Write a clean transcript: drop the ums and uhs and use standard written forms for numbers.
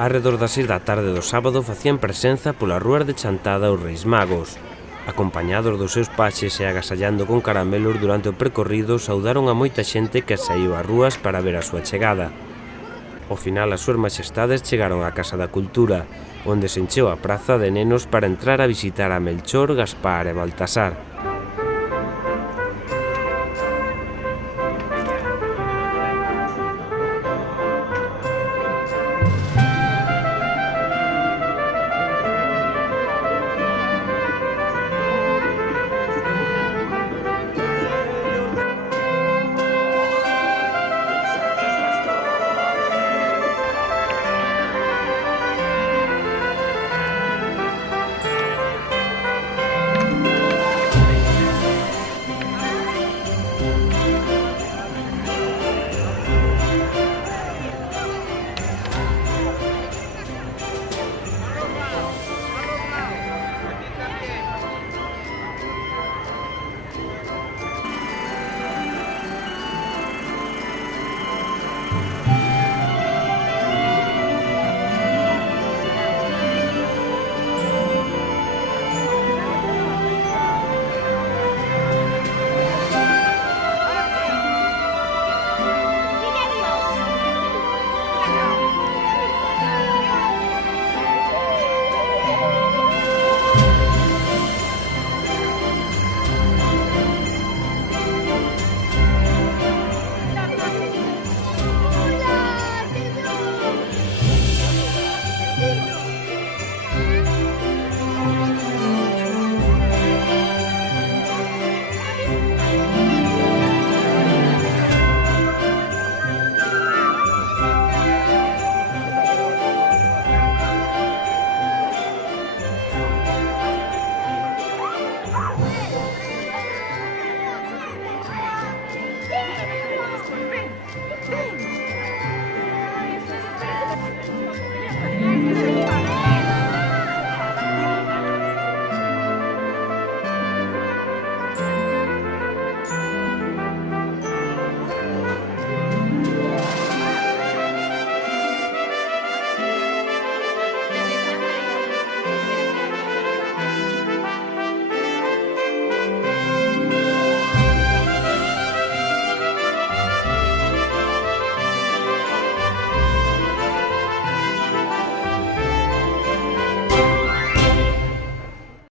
Arredor das 6 da tarde do sábado facían presenza polas rúas de Chantada os Reis Magos. Acompañados dos seus paxes e agasallando con caramelos durante o percorrido, saudaron a moita xente que saíu ás rúas para ver a súa chegada. Ao final, as súas maxestades chegaron á Casa da Cultura, onde se encheu a praza de nenos para entrar a visitar a Melchor, Gaspar e Baltasar.